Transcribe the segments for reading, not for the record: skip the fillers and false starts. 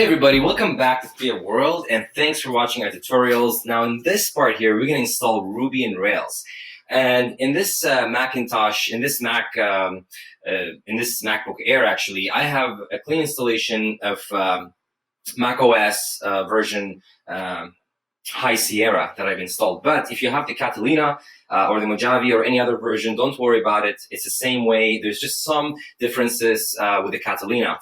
Hey everybody, welcome back to Thea World, and thanks for watching our tutorials. Now in this part here, we're going to install Ruby on Rails. And in this Macintosh, in this MacBook Air actually, I have a clean installation of Mac OS version High Sierra that I've installed. But if you have the Catelina or the Mojave or any other version, don't worry about it. It's the same way. There's just some differences with the Catelina.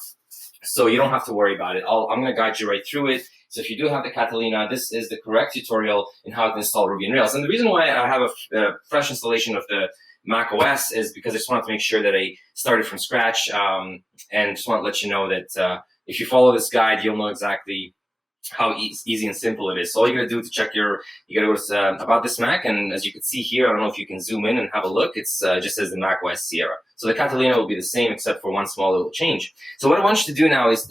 So you don't have to worry about it. I'm going to guide you right through it. So if you do have the Catelina, this is the correct tutorial in how to install Ruby on Rails. And the reason why I have a fresh installation of the Mac OS is because I just wanted to make sure that I started from scratch, and just want to let you know that if you follow this guide, you'll know exactly how easy and simple it is. So all you gotta do to check you gotta go to about this Mac, and as you can see here, I don't know if you can zoom in and have a look, it's just says the Mac OS Sierra. So the Catelina will be the same except for one small little change. So what I want you to do now is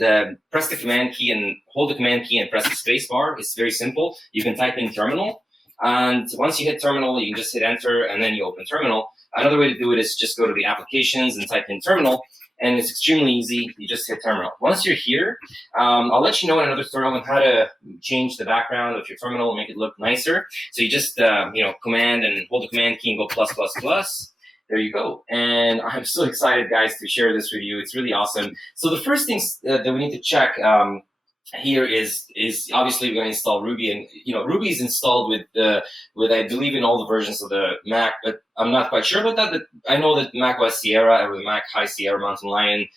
press the command key and hold the command key and press the space bar. It's very simple. You can type in terminal, and once you hit terminal, you can just hit enter and then you open terminal. Another way to do it is just go to the applications and type in terminal. And it's extremely easy. You just hit terminal. Once you're here, I'll let you know in another tutorial on how to change the background of your terminal and make it look nicer. So you just, command and hold the command key and go plus, plus, plus. There you go. And I'm so excited, guys, to share this with you. It's really awesome. So the first things that we need to check here is obviously we're going to install Ruby, and Ruby is installed with I believe in all the versions of the Mac, but I'm not quite sure about that. But I know that Mac OS Sierra or the Mac High Sierra Mountain Lion,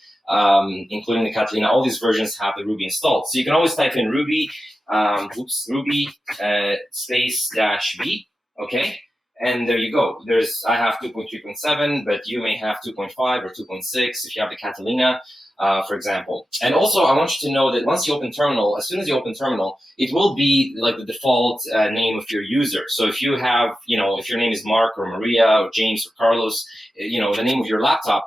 including the Catelina, all these versions have the Ruby installed. So you can always type in Ruby, Ruby space -v, okay. And there you go. I have 2.3.7, but you may have 2.5 or 2.6 if you have the Catelina, for example. And also, I want you to know that once you open terminal, as soon as you open terminal, it will be like the default name of your user. So if you have, if your name is Mark or Maria or James or Carlos, the name of your laptop,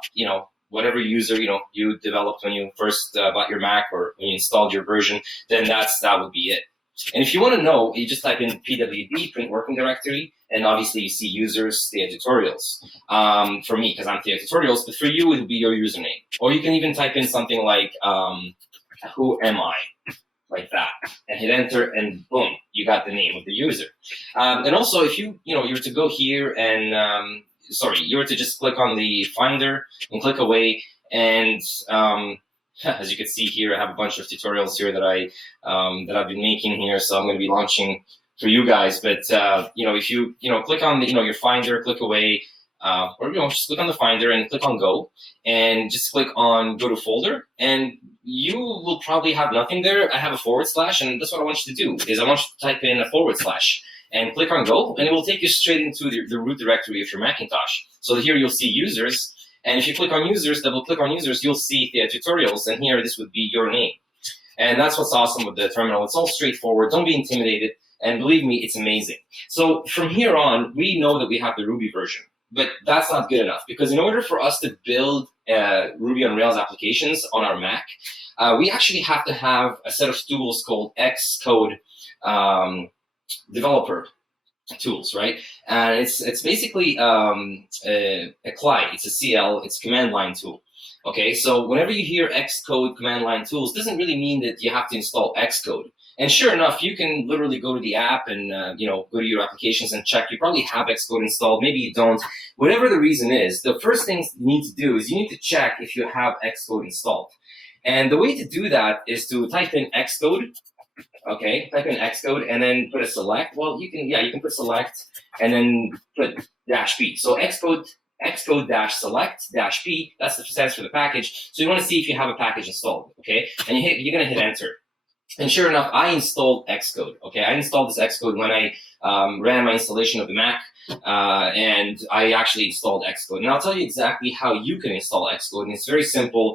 whatever user, you developed when you first bought your Mac or when you installed your version, then that would be it. And if you want to know, you just type in pwd, print working directory, and obviously you see users, Thea tutorials. For me, because I'm Thea tutorials, but for you, it will be your username. Or you can even type in something like, who am I? Like that, and hit enter, and boom, you got the name of the user. And also, if you were to go here and, you were to just click on the Finder and click away, and as you can see here, I have a bunch of tutorials here that I've been making here, so I'm going to be launching for you guys. But if you click on the your Finder, click away, or just click on the Finder and click on Go, and just click on Go to Folder, and you will probably have nothing there. I have a /, and that's what I want you to do. Is I want you to type in a / and click on Go, and it will take you straight into the root directory of your Macintosh. So here you'll see users. And if you click on users, double click on users, you'll see the tutorials, and here this would be your name. And that's what's awesome with the terminal. It's all straightforward. Don't be intimidated. And believe me, it's amazing. So from here on, we know that we have the Ruby version, but that's not good enough, because in order for us to build Ruby on Rails applications on our Mac, we actually have to have a set of tools called Xcode developer tools, right? And it's basically a CLI. It's a CL. It's a command line tool. Okay, so whenever you hear Xcode command line tools, doesn't really mean that you have to install Xcode. And sure enough, you can literally go to the app and go to your applications and check. You probably have Xcode installed. Maybe you don't. Whatever the reason is, the first thing you need to do is you need to check if you have Xcode installed. And the way to do that is to type in Xcode. Okay, type in Xcode and then put a select. Well, you can put select and then put -p. So Xcode -select -p, that's the stands for the package. So you want to see if you have a package installed, okay? And you're gonna hit enter. And sure enough, I installed Xcode, okay? I installed this Xcode when I ran my installation of the Mac, and I actually installed Xcode. And I'll tell you exactly how you can install Xcode, and it's a very simple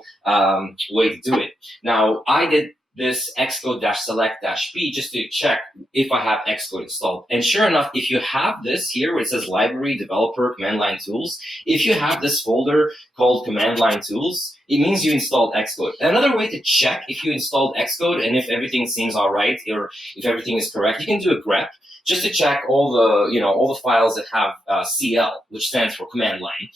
way to do it. Now, I did this Xcode -select -p just to check if I have Xcode installed. And sure enough, if you have this here where it says library, developer, command line tools, if you have this folder called command line tools, it means you installed Xcode. Another way to check if you installed Xcode and if everything seems all right, or if everything is correct, you can do a grep just to check all the files that have CL, which stands for command line,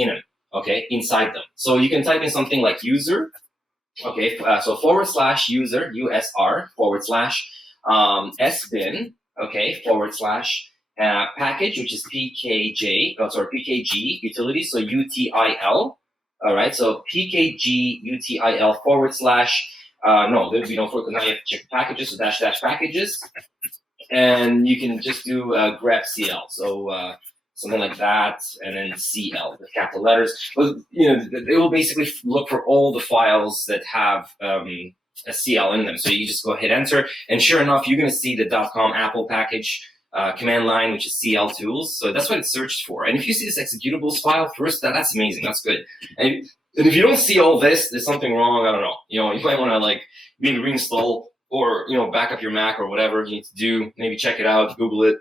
in them, okay, inside them. So you can type in something like user, Okay, so /user, USR, /sbin, okay, package, which is PKG utility, so UTIL. All right, so PKG UTIL no, there'd be no because now you have to check packages, so -- packages, and you can just do grep CL, so something like that, and then CL with capital letters. But it will basically look for all the files that have a CL in them. So you just go hit enter, and sure enough, you're going to see the .com Apple package command line, which is CL tools. So that's what it searched for. And if you see this executables file first, that's amazing. That's good. And if you don't see all this, there's something wrong. I don't know. You might want to maybe reinstall or back up your Mac or whatever you need to do. Maybe check it out, Google it,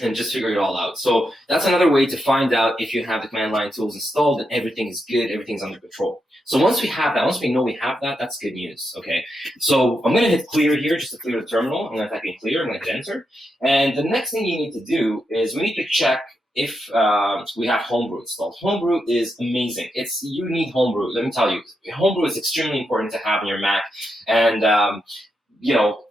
and just figure it all out. So that's another way to find out if you have the command line tools installed and everything is good, everything's under control. So once we have that, once we know we have that, that's good news, okay? So I'm gonna hit clear here just to clear the terminal. I'm gonna type in clear, I'm gonna hit enter. And the next thing you need to do is we need to check if we have Homebrew installed. Homebrew is amazing. You need Homebrew, let me tell you. Homebrew is extremely important to have in your Mac, and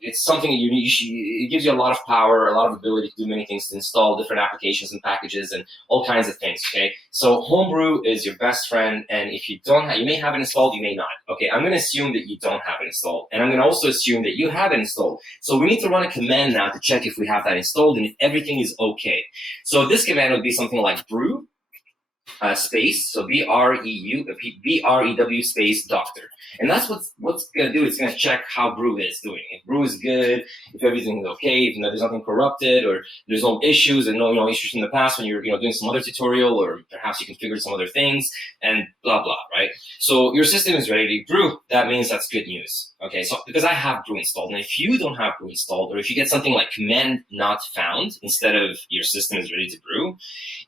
it's something that you need. It gives you a lot of power, a lot of ability to do many things, to install different applications and packages and all kinds of things, okay? So Homebrew is your best friend, and if you don't have, you may have it installed, you may not, okay? I'm going to assume that you don't have it installed, and I'm going to also assume that you have it installed. So we need to run a command now to check if we have that installed and if everything is okay. So this command would be something like brew space, so BREW space doctor. And that's what's going to do. It's going to check how brew is doing. If brew is good, if everything is okay, if there's nothing corrupted, or there's no issues, and no issues from the past when you're doing some other tutorial, or perhaps you configured some other things, and blah blah, right? So your system is ready to brew. That means that's good news. Okay, so because I have brew installed, and if you don't have brew installed, or if you get something like command not found instead of your system is ready to brew,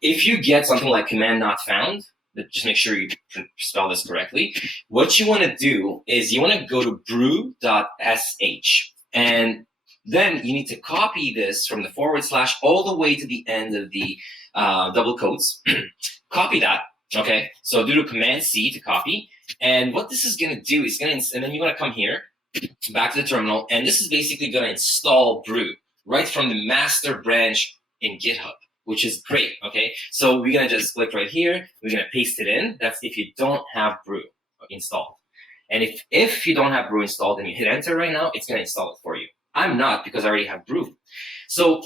if you get something like command not found, but just make sure you spell this correctly. What you want to do is you want to go to brew.sh, and then you need to copy this from the / all the way to the end of the double quotes. Copy that, okay? So do the command C to copy, and what this is going to do is and then you want to come here, back to the terminal, and this is basically going to install brew right from the master branch in GitHub, which is great, okay? So we're gonna just click right here, we're gonna paste it in. That's if you don't have brew installed. And if you don't have brew installed and you hit enter right now, it's gonna install it for you. I'm not, because I already have brew. So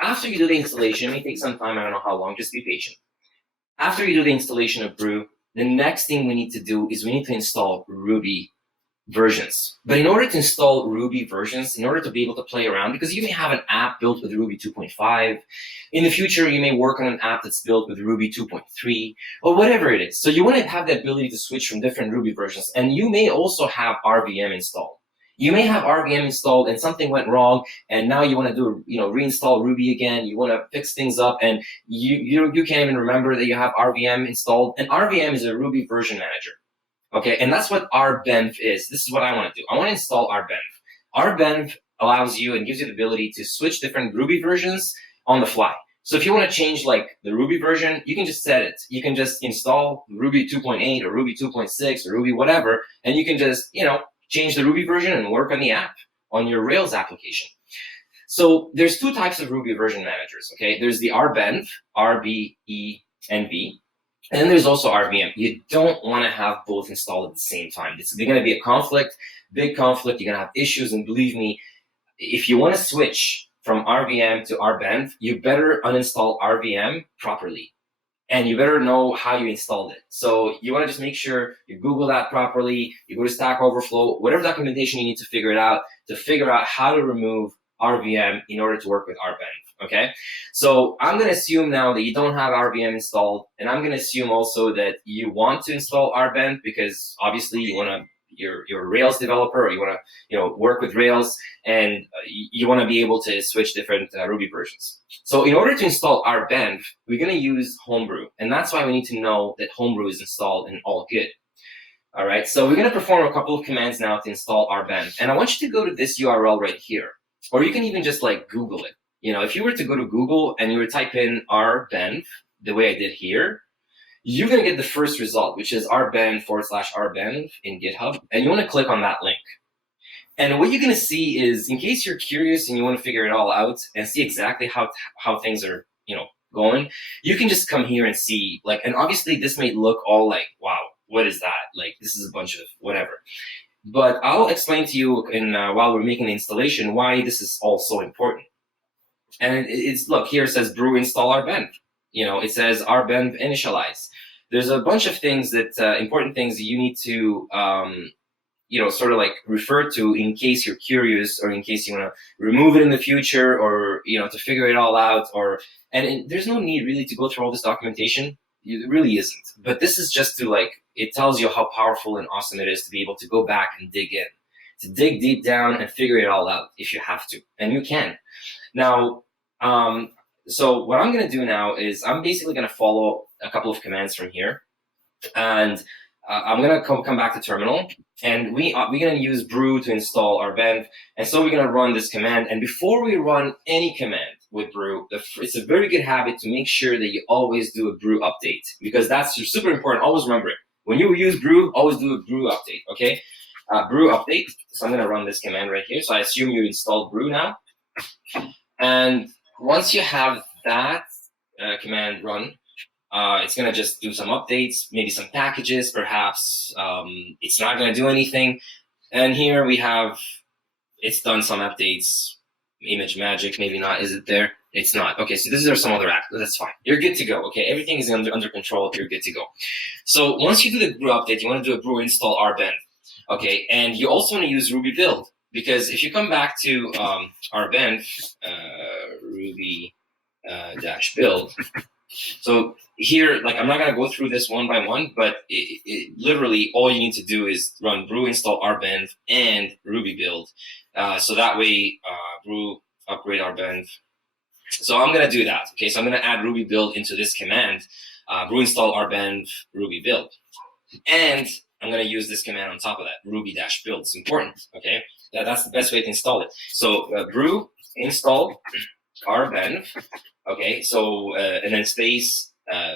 after you do the installation, it may take some time, I don't know how long, just be patient. After you do the installation of brew, the next thing we need to do is we need to install Ruby versions. But in order to install Ruby versions, in order to be able to play around, because you may have an app built with Ruby 2.5, in the future you may work on an app that's built with Ruby 2.3, or whatever it is. So you want to have the ability to switch from different Ruby versions, and you may also have RVM installed. You may have RVM installed and something went wrong, and now you want to do reinstall Ruby again. You want to fix things up, and you can't even remember that you have RVM installed. And RVM is a Ruby version manager. Okay, and that's what Rbenv is. This is what I want to do. I want to install Rbenv. Rbenv allows you and gives you the ability to switch different Ruby versions on the fly. So if you want to change the Ruby version, you can just set it. You can just install Ruby 2.8 or Ruby 2.6 or Ruby whatever, and you can just, change the Ruby version and work on the app, on your Rails application. So there's two types of Ruby version managers, okay? There's the Rbenv, RBENV, and then there's also RVM. You don't want to have both installed at the same time. There's going to be a conflict, big conflict. You're going to have issues. And believe me, if you want to switch from RVM to Rbenv, you better uninstall RVM properly. And you better know how you installed it. So you want to just make sure you Google that properly. You go to Stack Overflow, whatever documentation you need to figure out how to remove RVM in order to work with Rbenv. Okay, so I'm going to assume now that you don't have RVM installed, and I'm going to assume also that you want to install Rbenv because obviously you're a Rails developer, or you want to work with Rails, and you want to be able to switch different Ruby versions. So in order to install Rbenv, we're going to use Homebrew, and that's why we need to know that Homebrew is installed and all good. All right, so we're going to perform a couple of commands now to install Rbenv, and I want you to go to this URL right here, or you can even just Google it. If you were to go to Google and you were to type in Rbenv the way I did here, you're going to get the first result, which is rbenv/rbenv in GitHub. And you want to click on that link. And what you're going to see is, in case you're curious and you want to figure it all out and see exactly how things are, going, you can just come here and see, like, and obviously this may look all like, wow, what is that? Like, this is a bunch of whatever. But I'll explain to you while we're making the installation why this is all so important. And it's, look, here it says brew install rbenv. It says rbenv initialize. There's a bunch of things important things that you need to sort of like refer to in case you're curious, or in case you want to remove it in the future, or to figure it all out, and there's no need really to go through all this documentation. It really isn't. But this is just to, like, it tells you how powerful and awesome it is to be able to go back and dig in, to dig deep down and figure it all out if you have to, and you can. Now, so what I'm going to do now is I'm basically going to follow a couple of commands from here, and I'm going to come back to terminal, and we're going to use brew to install rbenv, and so we're going to run this command. And before we run any command with brew, it's a very good habit to make sure that you always do a brew update, because that's super important. Always remember it. When you use brew, always do a brew update, okay? Brew update. So I'm going to run this command right here. So I assume you installed brew now. And once you have that command run, it's going to just do some updates, maybe some packages, perhaps. It's not going to do anything. And here we have, it's done some updates. Image magic, maybe not. Is it there? It's not. Okay, so these are some other actions. That's fine. You're good to go. Okay, everything is under control. You're good to go. So once you do the brew update, you want to do a brew install rbenv. Okay, and you also want to use Ruby build, because if you come back to rbenv, Ruby dash build. So here, like, I'm not going to go through this one by one, but literally all you need to do is run brew install rbenv and Ruby build. So that way, brew upgrade rbenv. So I'm going to do that. Okay, so I'm going to add Ruby build into this command, brew install rbenv Ruby build. And I'm going to use this command on top of that, Ruby dash build. It's important. Okay, that's the best way to install it. So brew install rbenv. Okay, so and then space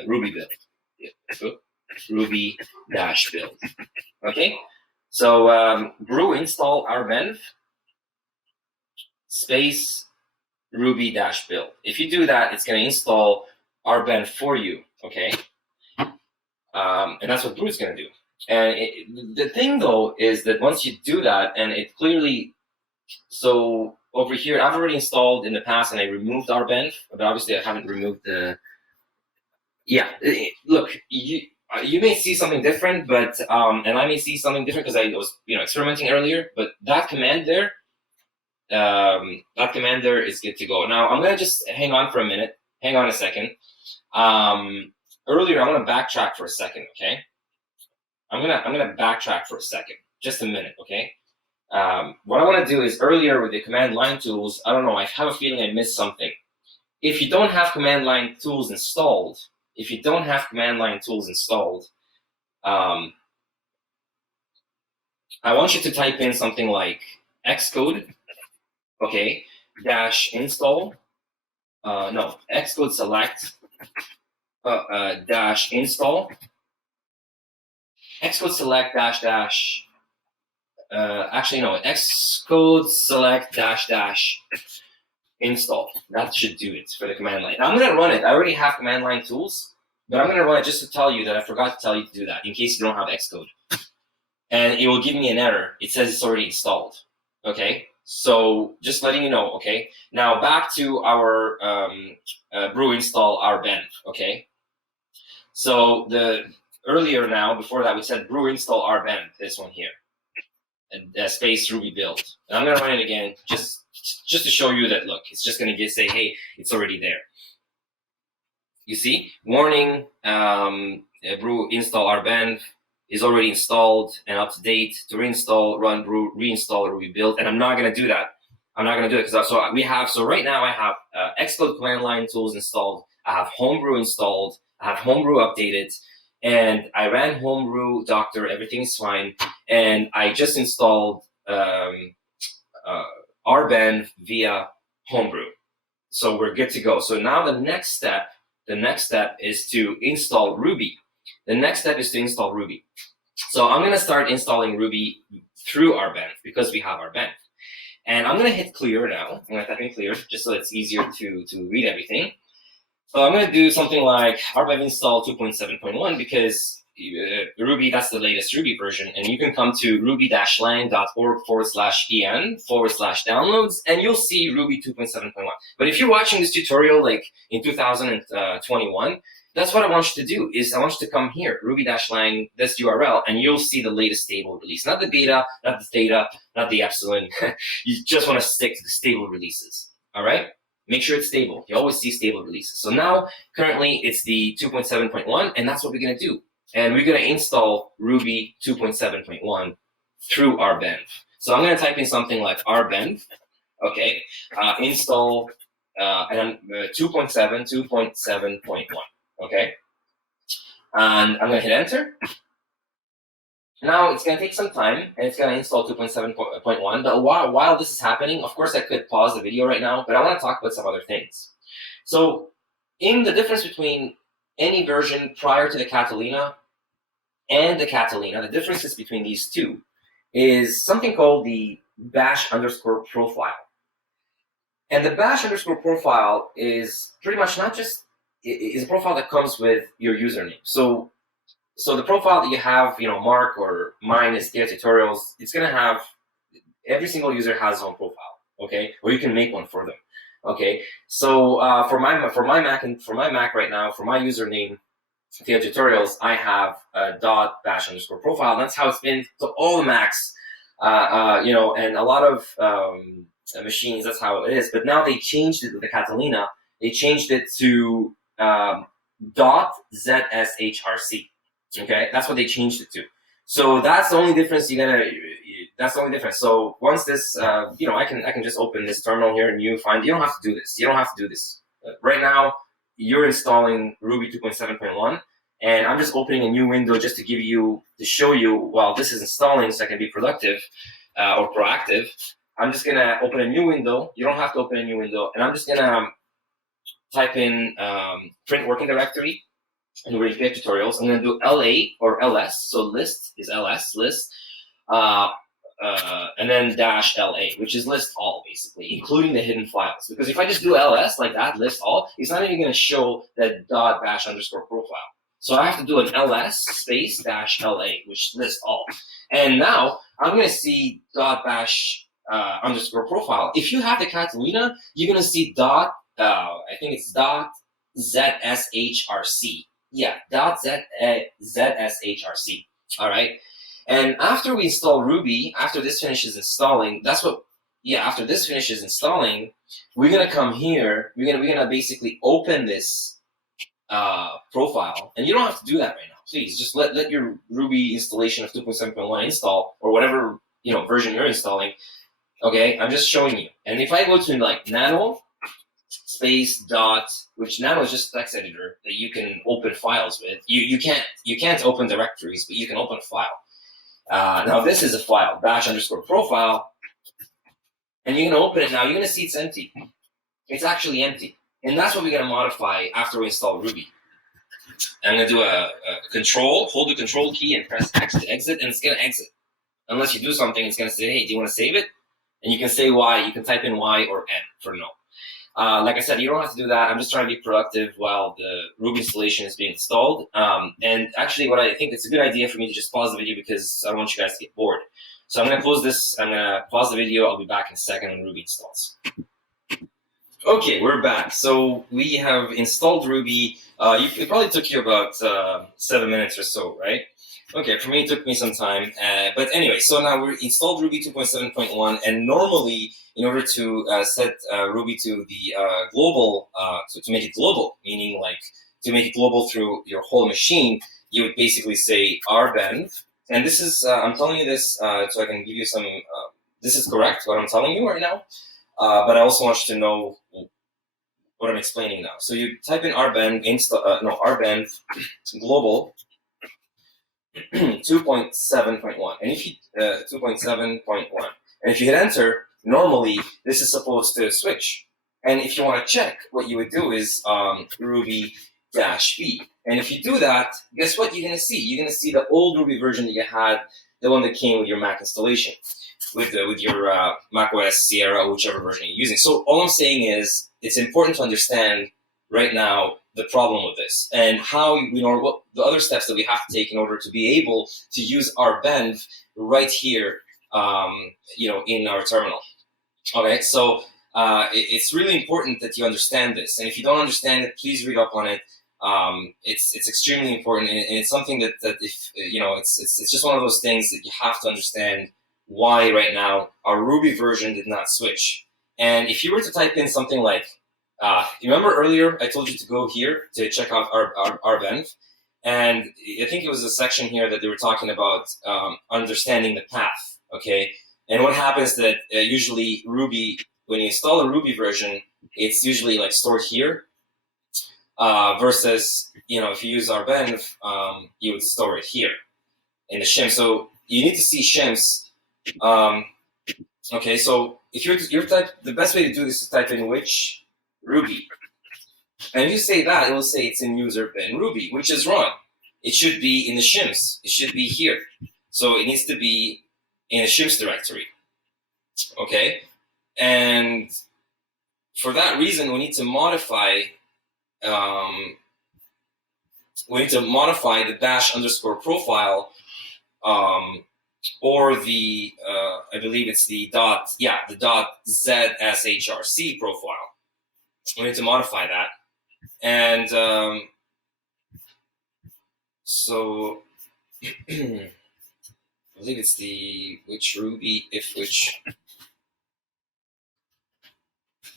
Ruby build, Ruby dash build. Okay, so brew install rbenv space Ruby dash build. If you do that, it's going to install rbenv for you. Okay, and that's what brew is going to do. And the thing though is that once you do that, and it clearly, so over here, I've already installed in the past, and I removed rbenv, but obviously I haven't removed the. Yeah, look, you may see something different, but and I may see something different because I was experimenting earlier. But that command there, is good to go. Now I'm gonna just hang on for a minute. Hang on a second. Earlier, I'm gonna backtrack for a second. Okay, I'm gonna backtrack for a second, just a minute. Okay. What I want to do is, earlier with the command line tools, I don't know, I have a feeling I missed something. If you don't have command line tools installed, I want you to type in something like Xcode, okay, dash install, Xcode select, dash install, Xcode select dash, Xcode select dash install. That should do it for the command line. Now I'm going to run it. I already have command line tools, but I'm going to run it just to tell you that I forgot to tell you to do that in case you don't have Xcode. And it will give me an error. It says it's already installed. Okay, so just letting you know. Okay, now back to our brew install rbenv. Okay, so earlier now, before that, we said brew install rbenv, this one here, and space Ruby build. And I'm going to run it again just to show you that, look, it's just going to say, hey, it's already there. You see, warning, brew install rbenv is already installed and up to date. To reinstall, run brew, reinstall Ruby build. And I'm not going to do that. I'm not going to do it because so right now I have Xcode command line tools installed. I have Homebrew installed. I have Homebrew updated. And I ran Homebrew, Doctor, everything's fine. And I just installed rbenv via Homebrew. So we're good to go. So now the next step is to install Ruby. the next step is to install Ruby. So I'm going to start installing Ruby through Rbenv because we have Rbenv. And I'm going to hit clear now. I'm going to type in clear just so it's easier to read everything. So I'm going to do something like Rbenv install 2.7.1 because Ruby, that's the latest Ruby version. And you can come to ruby-lang.org/en/downloads and you'll see Ruby 2.7.1. But if you're watching this tutorial like in 2021, that's what I want you to do, is I want you to come here, ruby-lang, this URL, and you'll see the latest stable release. Not the beta, not the theta, not the epsilon. You just want to stick to the stable releases, all right? Make sure it's stable. You always see stable releases. So now, currently, it's the 2.7.1, and that's what we're going to do. And we're going to install Ruby 2.7.1 through Rbenv. So I'm going to type in something like Rbenv, okay, install 2.7.1. Okay, and I'm going to hit enter. Now it's going to take some time, and it's going to install 2.7.1. But while this is happening, of course, I could pause the video right now, but I want to talk about some other things. So in the difference between any version prior to the Catelina and the Catelina, the differences between these two is something called the bash_profile. And the bash_profile is pretty much not just is a profile that comes with your username. So the profile that you have, Mark or mine is Thea Tutorials. It's gonna have every single user has his own profile, okay? Or you can make one for them, okay? So for my Mac right now, for my username Thea Tutorials, I have a .bash_profile. That's how it's been to all the Macs, and a lot of machines. That's how it is. But now they changed it with the Catelina. They changed it to .zshrc. Okay, that's what they changed it to. So that's the only difference that's the only difference. So once this, I can just open this terminal here and you don't have to do this. You don't have to do this. Right now, you're installing Ruby 2.7.1, and I'm just opening a new window just to show you while this is installing so I can be productive or proactive. I'm just gonna open a new window. You don't have to open a new window, and I'm just gonna type in print working directory and Ruby tutorials. I'm going to do LA or LS. So list is LS, list. And then -LA, which is list all, basically, including the hidden files. Because if I just do LS like that, list all, it's not even going to show that .bash_profile. So I have to do an LS space -LA, which lists all. And now I'm going to see .bash_profile. If you have the Catelina, you're going to see I think it's .zshrc. Yeah, .zshrc. All right. And after we install Ruby, after this finishes installing, after this finishes installing, we're gonna come here. We're gonna basically open this profile, and you don't have to do that right now. Please just let your Ruby installation of 2.7.1 install, or whatever version you're installing. Okay, I'm just showing you. And if I go to like nano space dot, which nano is just text editor that you can open files with. You can't open directories, but you can open a file. Now this is a file, bash_profile, and you're gonna open it now. You're gonna see it's empty. It's actually empty, and that's what we're gonna modify after we install Ruby. I'm gonna do a control, hold the control key and press X to exit, and it's gonna exit. Unless you do something, it's gonna say, hey, do you want to save it? And you can say Y. You can type in Y or N for no. Like I said, you don't have to do that. I'm just trying to be productive while the Ruby installation is being installed. And actually, what I think it's a good idea for me to just pause the video because I don't want you guys to get bored. So I'm going to close this. I'm going to pause the video. I'll be back in a second when Ruby installs. Okay, we're back. So we have installed Ruby. It probably took you about 7 minutes or so, right? Okay, for me, it took me some time. But anyway, so now we're installed Ruby 2.7.1, and normally, in order to set Ruby to the global, to make it global, meaning like to make it global through your whole machine, you would basically say Rbenv. And this is, I'm telling you this so I can give you some, this is correct, what I'm telling you right now. But I also want you to know what I'm explaining now. So you type in Rbenv, Rbenv global 2.7.1, and if you 2.7.1, and if you hit enter, normally this is supposed to switch. And if you want to check, what you would do is Ruby dash b. And if you do that, guess what you're going to see? You're going to see the old Ruby version that you had, the one that came with your Mac installation, with your Mac OS Sierra, or whichever version you're using. So all I'm saying is it's important to understand right now the problem with this and how, what the other steps that we have to take in order to be able to use Rbenv right here, in our terminal. Okay, so it's really important that you understand this, and if you don't understand it, please read up on it. It's extremely important, and it's something that if it's just one of those things that you have to understand why right now our Ruby version did not switch. And if you were to type in something like, you remember earlier I told you to go here to check out Rbenv, and I think it was a section here that they were talking about understanding the path. Okay, and what happens that usually Ruby, when you install a Ruby version, it's usually like stored here. Versus, if you use Rbenv, you would store it here in the shim. So you need to see shims. Okay, so if you're the best way to do this is type in which Ruby, and you say that, it will say it's in user bin Ruby, which is wrong. It should be in the shims. It should be here. So it needs to be in a shims directory. Okay, and for that reason, we need to modify. We need to modify the bash underscore profile, or the I believe it's the dot zshrc profile. We need to modify that, and so I believe it's the which Ruby if which.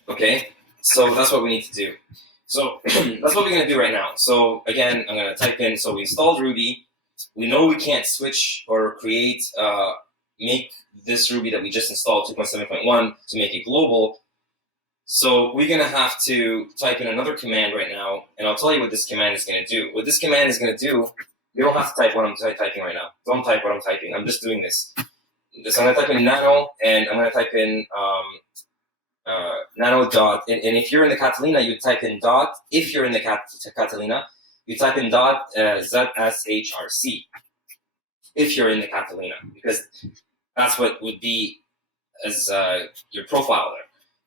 Okay, so that's what we need to do. So that's what we're going to do right now. So again, I'm going to type in, so we installed Ruby. We know we can't switch or create, make this Ruby that we just installed, 2.7.1, to make it global. So we're going to have to type in another command right now, and I'll tell you what this command is going to do. What this command is going to do, you don't have to type what I'm typing right now. Don't type what I'm typing. I'm just doing this. So I'm going to type in nano, and I'm going to type in nano dot, and if you're in the Catelina, you type in dot. If you're in the Catelina, you type in dot zshrc. If you're in the Catelina, because that's what would be as your profile there.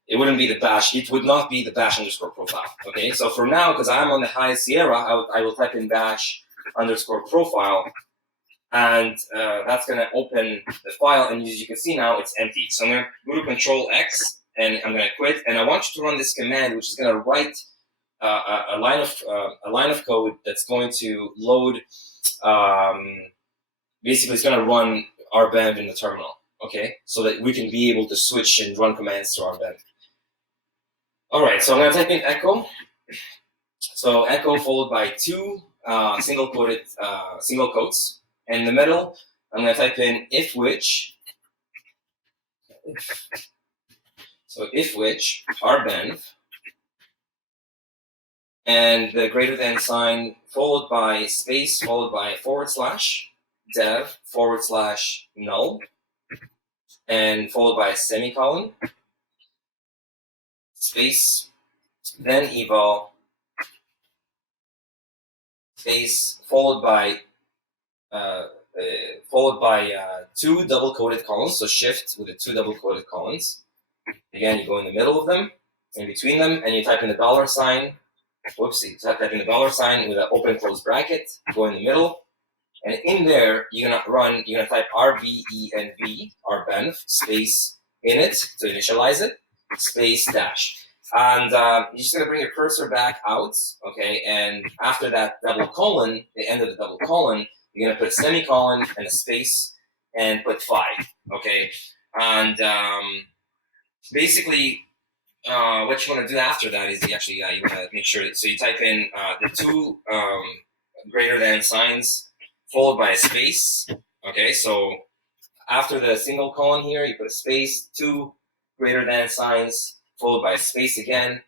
It wouldn't be the bash. It would not be the bash underscore profile. Okay, so for now, because I'm on the high Sierra, I will type in bash underscore profile, and that's going to open the file. And as you can see now, it's empty. So I'm going to go to Control X. And I'm going to quit, and I want you to run this command, which is going to write a line of code that's going to load. Basically, it's going to run Rbenv in the terminal. Okay, so that we can be able to switch and run commands to Rbenv. All right, so I'm going to type in echo. So echo followed by two single quotes, and in the middle, I'm going to type in if which. So if which Rbenv, and the greater than sign followed by space followed by /dev /null, and followed by a semicolon, space, then eval, space followed by two double-quoted colons, so shift with the two double-quoted colons. Again, you go in the middle of them, in between them, and you type in the $sign. Whoopsie, type in the $sign with an open close bracket. Go in the middle, and in there you're gonna type Rbenv space init to initialize it, space dash, and you're just gonna bring your cursor back out, okay? And after that double colon, the end of the double colon, you're gonna put a semicolon and a space and put 5, okay? And basically, what you want to do after that is you want to make sure that, so you type in the two greater than signs followed by a space. Okay, so after the single colon here, you put a space, two greater than signs followed by a space again,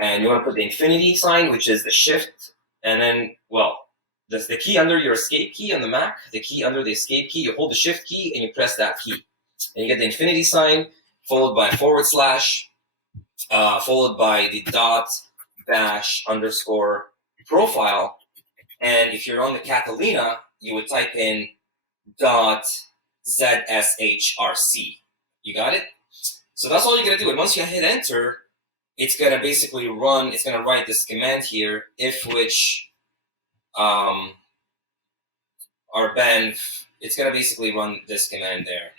and you want to put the infinity sign, which is the shift, and then, well, the key under your escape key on the Mac, the key under the escape key, you hold the shift key and you press that key, and you get the infinity sign followed by / followed by the dot bash underscore profile, and if you're on the Catelina, you would type in .zshrc. You got it? So that's all you're gonna do. And once you hit enter, it's gonna basically run. It's gonna write this command here: if which rbenv. It's gonna basically run this command there.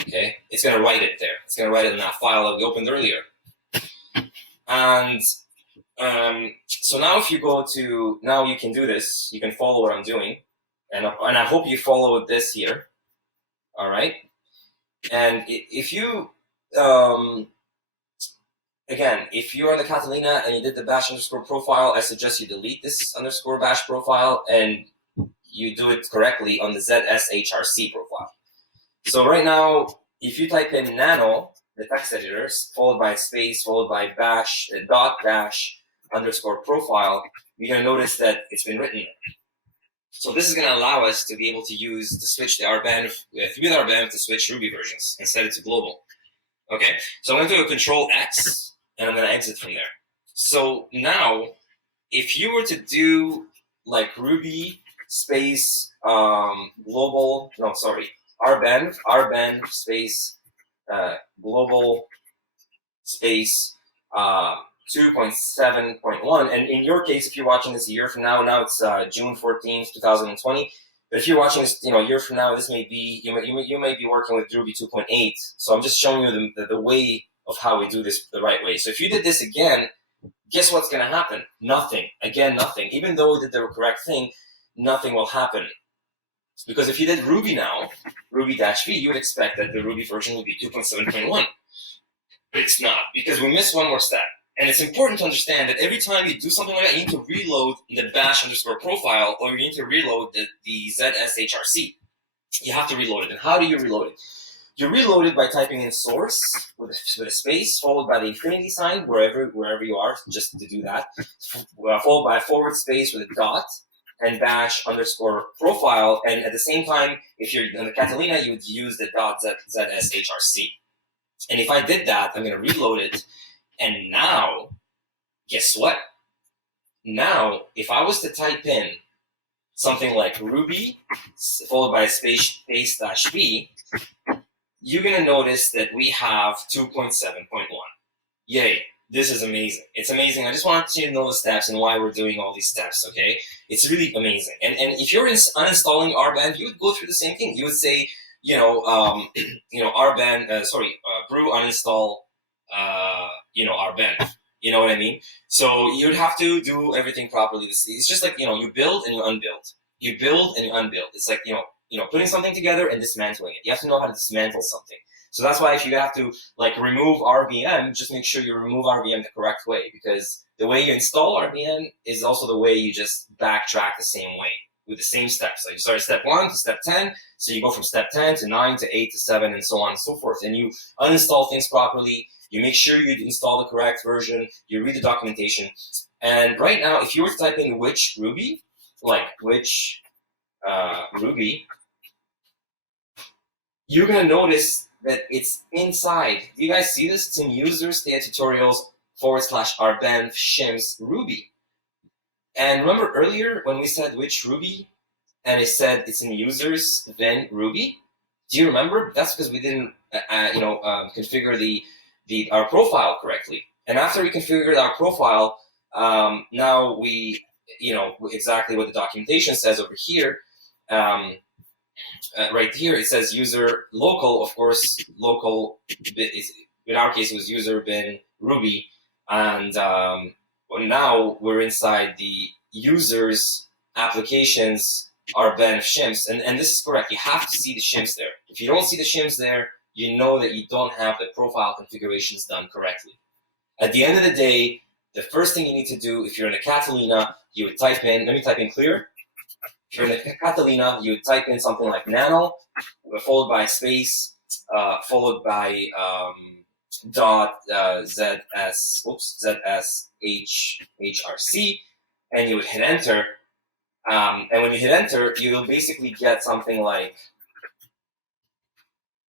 Okay, it's gonna write it there. It's gonna write it in that file that we opened earlier. And so now if you go to, now you can do this. You can follow what I'm doing. And I hope you followed this here. All right. And if you, again, if you're on the Catelina and you did the bash underscore profile, I suggest you delete this underscore bash profile and you do it correctly on the zshrc profile. So right now, if you type in nano, the text editor, followed by space, followed by bash, dot dash underscore profile, you're going to notice that it's been written. So this is going to allow us to be able to switch the Rbenv, through the Rbenv to switch Ruby versions and set it to global. Okay, so I'm going to do a Control X, and I'm going to exit from there. So now, if you were to do like Ruby space global, no, sorry, Rbenv space global space 2.7.1, and in your case, if you're watching this a year from now, it's June 14th, 2020. But if you're watching this, a year from now, this may be you may be working with Ruby 2.8. So I'm just showing you the way of how we do this the right way. So if you did this again, guess what's going to happen? Nothing. Again, nothing. Even though we did the correct thing, nothing will happen. Because if you did Ruby now, Ruby-V, you would expect that the Ruby version would be 2.7.1. But it's not, because we missed one more step. And it's important to understand that every time you do something like that, you need to reload the bash underscore profile, or you need to reload the zshrc. You have to reload it. And how do you reload it? You reload it by typing in source with a space, followed by the infinity sign, wherever you are, just to do that, followed by a forward space with a dot, and bash underscore profile. And at the same time, if you're in the Catelina, you would use the .zshrc. And if I did that, I'm going to reload it. And now, guess what? Now, if I was to type in something like Ruby, followed by a space -v, you're going to notice that we have 2.7.1. Yay. This is amazing. It's amazing. I just want you to know the steps and why we're doing all these steps, okay? It's really amazing. And if you're uninstalling Rbenv, you would go through the same thing. You would say, Rbenv, brew uninstall, Rbenv. You know what I mean? So you'd have to do everything properly. It's just like, you build and you unbuild. You build and you unbuild. It's like, putting something together and dismantling it. You have to know how to dismantle something. So that's why if you have to remove RVM, just make sure you remove RVM the correct way, because the way you install RVM is also the way you just backtrack the same way with the same steps. So you start at step 1 to step 10, so you go from step 10 to 9 to 8 to 7 and so on and so forth. And you uninstall things properly, you make sure you install the correct version, you read the documentation. And right now, if you were to type in which Ruby, Ruby, you're going to notice that it's inside. You guys see this? It's in users, Thea tutorials, /rbenv shims Ruby. And remember earlier when we said which Ruby, and it said it's in users, then Ruby? Do you remember? That's because we didn't, configure our profile correctly. And after we configured our profile, now we, exactly what the documentation says over here. Right here, it says user local, of course, local, in our case, it was user bin Ruby. And now we're inside the users applications Rbenv shims. And this is correct. You have to see the shims there. If you don't see the shims there, you know that you don't have the profile configurations done correctly. At the end of the day, the first thing you need to do, if you're in a Catelina, you would type in, let me type in clear. If you're in the Catelina, you would type in something like nano, followed by space, followed by zshrc, and you would hit enter. And when you hit enter, you'll basically get something like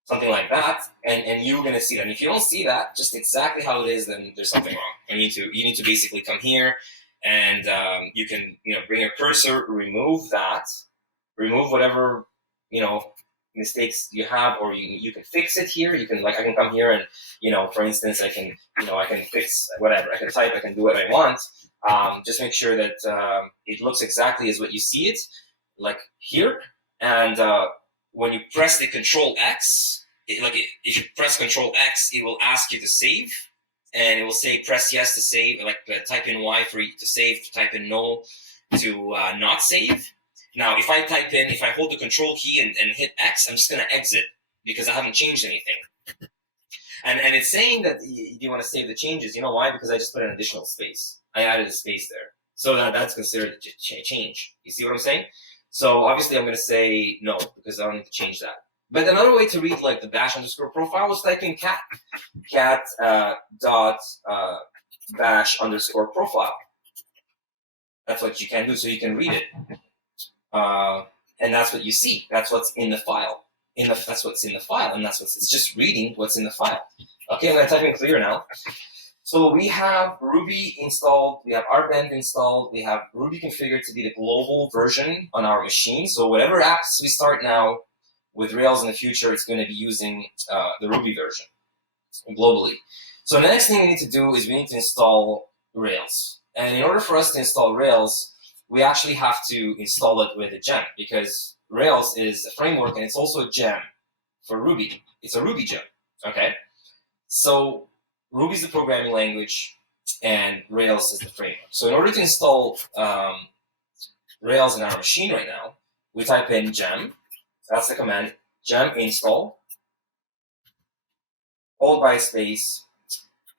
that, and you're gonna see that. And if you don't see that, just exactly how it is, then there's something wrong. You need to basically come here and you can bring your cursor, remove that, remove whatever mistakes you have, or you can fix it here. You can I can come here and for instance I can I can fix whatever. I can type, I can do what I want. Just make sure that it looks exactly as what you see it, like here. And when you press the Control X, if you press Control X, it will ask you to save, and it will say press yes to save, type in Y for to save, to type in no to not save. Now, if I hold the Control key and hit X, I'm just going to exit because I haven't changed anything. And it's saying that you want to save the changes. You know why? Because I just put an additional space. I added a space there. So that's considered a change. You see what I'm saying? So obviously I'm going to say no because I don't need to change that. But another way to read the bash_profile is type in cat dot bash_profile. That's what you can do, so you can read it. And that's what you see. That's what's in the file. That's what's in the file, and it's just reading what's in the file. Okay, I'm going to type in clear now. So we have Ruby installed, we have Rbenv installed, we have Ruby configured to be the global version on our machine. So whatever apps we start now with Rails in the future, it's going to be using the Ruby version globally. So the next thing we need to do is we need to install Rails. And in order for us to install Rails, we actually have to install it with a gem, because Rails is a framework and it's also a gem for Ruby. It's a Ruby gem, okay? So Ruby is the programming language and Rails is the framework. So in order to install Rails in our machine right now, we type in gem, that's the command, gem install, followed by space,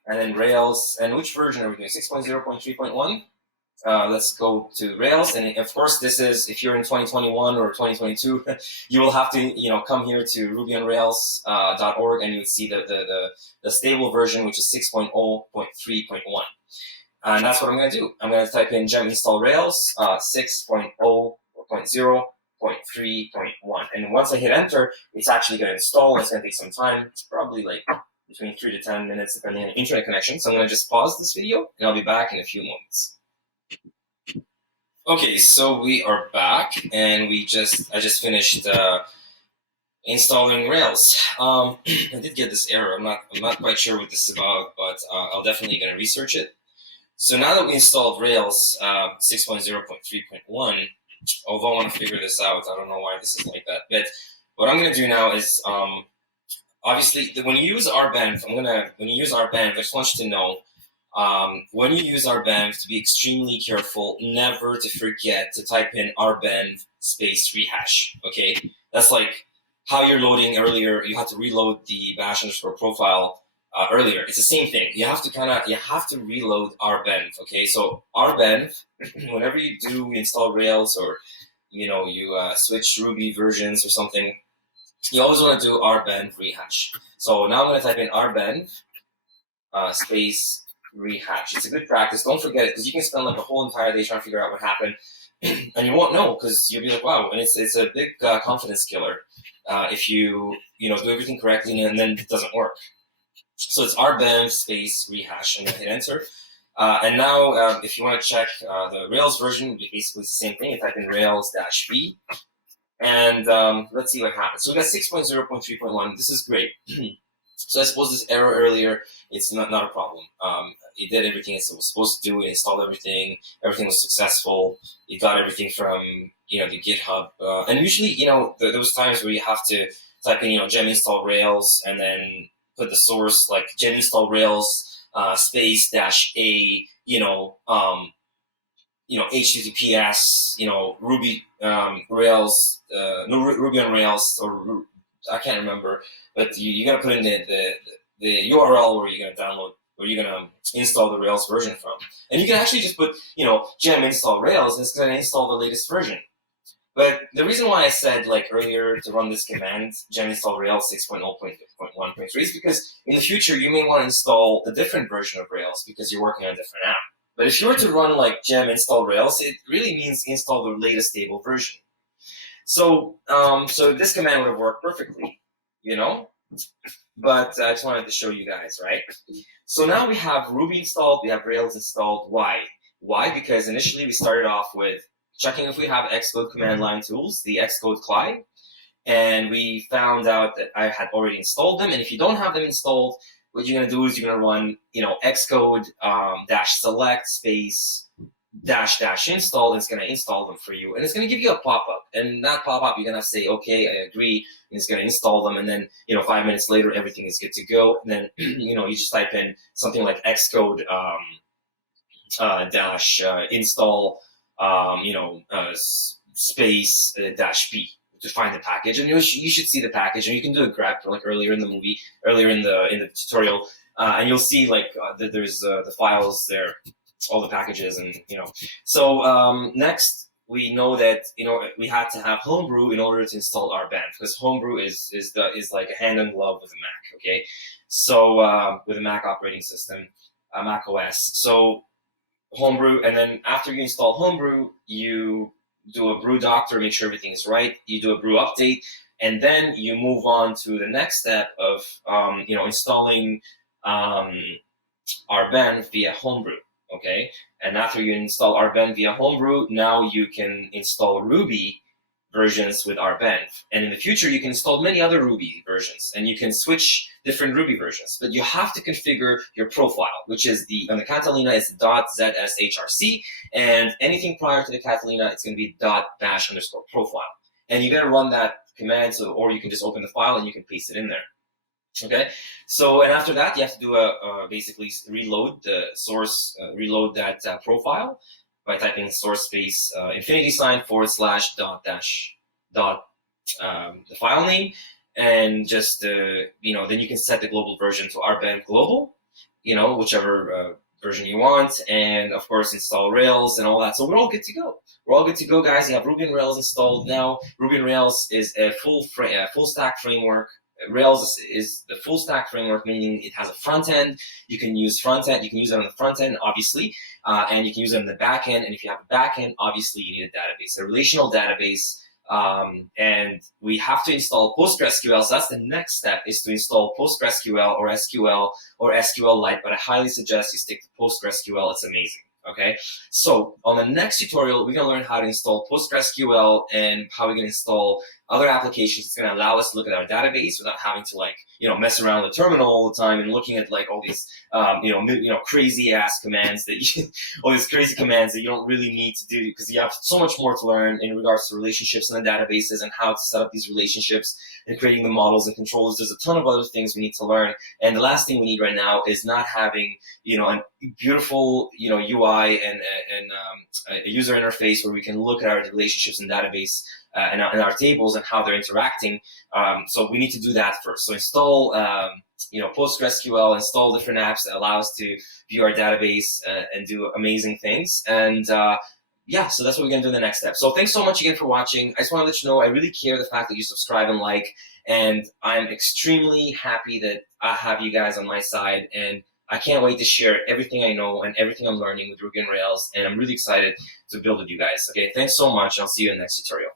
and then Rails. And which version are we doing? 6.0.3.1? Let's go to Rails, and of course this is, if you're in 2021 or 2022, you will have to come here to rubyonrails.org and you would see the stable version, which is 6.0.3.1. And that's what I'm going to do. I'm going to type in gem install Rails 6.0.0.3.1, and once I hit enter, it's actually going to install. It's going to take some time. It's probably between 3 to 10 minutes depending on internet connection. So I'm going to just pause this video and I'll be back in a few moments. Okay, so we are back, and I just finished installing Rails. I did get this error. I'm not quite sure what this is about, but I'll definitely gonna research it. So now that we installed Rails 6.0.3.1, although I want to figure this out, I don't know why this is like that. But what I'm gonna do now is obviously when you use Rbenv, I just want you to know. When you use Rbenv, to be extremely careful, never to forget to type in Rbenv space rehash. Okay, that's like how you're loading earlier. You had to reload the bash_profile earlier. It's the same thing. You have to reload Rbenv. Okay, so Rbenv, whenever you do install Rails or you switch Ruby versions or something, you always want to do Rbenv rehash. So now I'm going to type in Rbenv space rehash. It's a good practice. Don't forget it, because you can spend a whole entire day trying to figure out what happened, and you won't know because you'll be like, wow. And it's a big confidence killer if you do everything correctly and then it doesn't work. So it's Rbenv space rehash, and then hit enter. And now if you want to check the Rails version, basically it's the same thing. You type in Rails-V, and let's see what happens. So we got 6.0.3.1. This is great. So I suppose this error earlier, it's not a problem. It did everything it was supposed to do. It installed everything. Everything was successful. It got everything from the GitHub. And usually, those times where you have to type in gem install Rails and then put the source like gem install Rails space -a HTTPS Ruby Rails Ruby on Rails, or I can't remember, but you gotta put in the URL where you're gonna download, where you're gonna install the Rails version from, and you can actually just put gem install Rails, and it's gonna install the latest version. But the reason why I said earlier to run this command gem install Rails 6.0.1.3 is because in the future you may want to install a different version of Rails because you're working on a different app. But if you were to run gem install Rails, it really means install the latest stable version. So this command would have worked perfectly, but I just wanted to show you guys, right? So now we have Ruby installed, we have Rails installed. Why? Why? Because initially we started off with checking if we have Xcode command line tools, the Xcode Client, and we found out that I had already installed them. And if you don't have them installed, what you're gonna do is you're gonna run, Xcode dash select space dash dash install, and it's gonna install them for you, and it's gonna give you a pop-up, and that pop-up you're gonna say, okay, I agree, and it's gonna install them, and then 5 minutes later everything is good to go, and then you just type in something like Xcode dash install space dash b to find the package, and you should see the package, and you can do a grep like earlier in the tutorial, and you'll see that there's the files there, all the packages, and So next we know that we had to have Homebrew in order to install Rbenv, because Homebrew is like a hand in glove with a Mac. Okay, so with a Mac operating system, Mac OS. So Homebrew, and then after you install Homebrew, you do a brew doctor, make sure everything is right. You do a brew update, and then you move on to the next step of installing Rbenv via Homebrew. Okay, and after you install Rbenv via Homebrew, now you can install Ruby versions with Rbenv, and in the future you can install many other Ruby versions, and you can switch different Ruby versions, but you have to configure your profile, which is on the Catelina is .zshrc, and anything prior to the Catelina, it's going to be .bash_profile, and you got to run that command, or you can just open the file and you can paste it in there. Okay, so and after that you have to do basically reload the source, reload that profile by typing source space infinity sign / dot dash dot the file name, and just then you can set the global version to Rbenv global, whichever version you want, and of course install Rails and all that. So we're all good to go. We're all good to go, guys. You have Ruby on Rails installed now. Ruby on Rails is a full stack framework. Rails is the full stack framework, meaning it has a front end. You can use front end. You can use it on the front end, obviously, and you can use it on the back end. And if you have a back end, obviously you need a database, a relational database. And we have to install PostgreSQL. So that's the next step, is to install PostgreSQL or SQL or SQLite. But I highly suggest you stick to PostgreSQL. It's amazing. Okay, so on the next tutorial, we're going to learn how to install PostgreSQL and how we're going to install other applications. It's going to allow us to look at our database without having to mess around the terminal all the time and looking at all these crazy ass commands all these crazy commands that you don't really need to do, because you have so much more to learn in regards to relationships in the databases and how to set up these relationships and creating the models and controllers. There's a ton of other things we need to learn, and the last thing we need right now is not having a beautiful UI and a user interface where we can look at our relationships in database and our tables and how they're interacting. So we need to do that first. So install PostgreSQL, install different apps that allow us to view our database and do amazing things. And yeah, so that's what we're going to do in the next step. So thanks so much again for watching. I just want to let you know I really care the fact that you subscribe and like, and I'm extremely happy that I have you guys on my side, and I can't wait to share everything I know and everything I'm learning with Ruby on Rails, and I'm really excited to build with you guys. Okay, thanks so much. I'll see you in the next tutorial.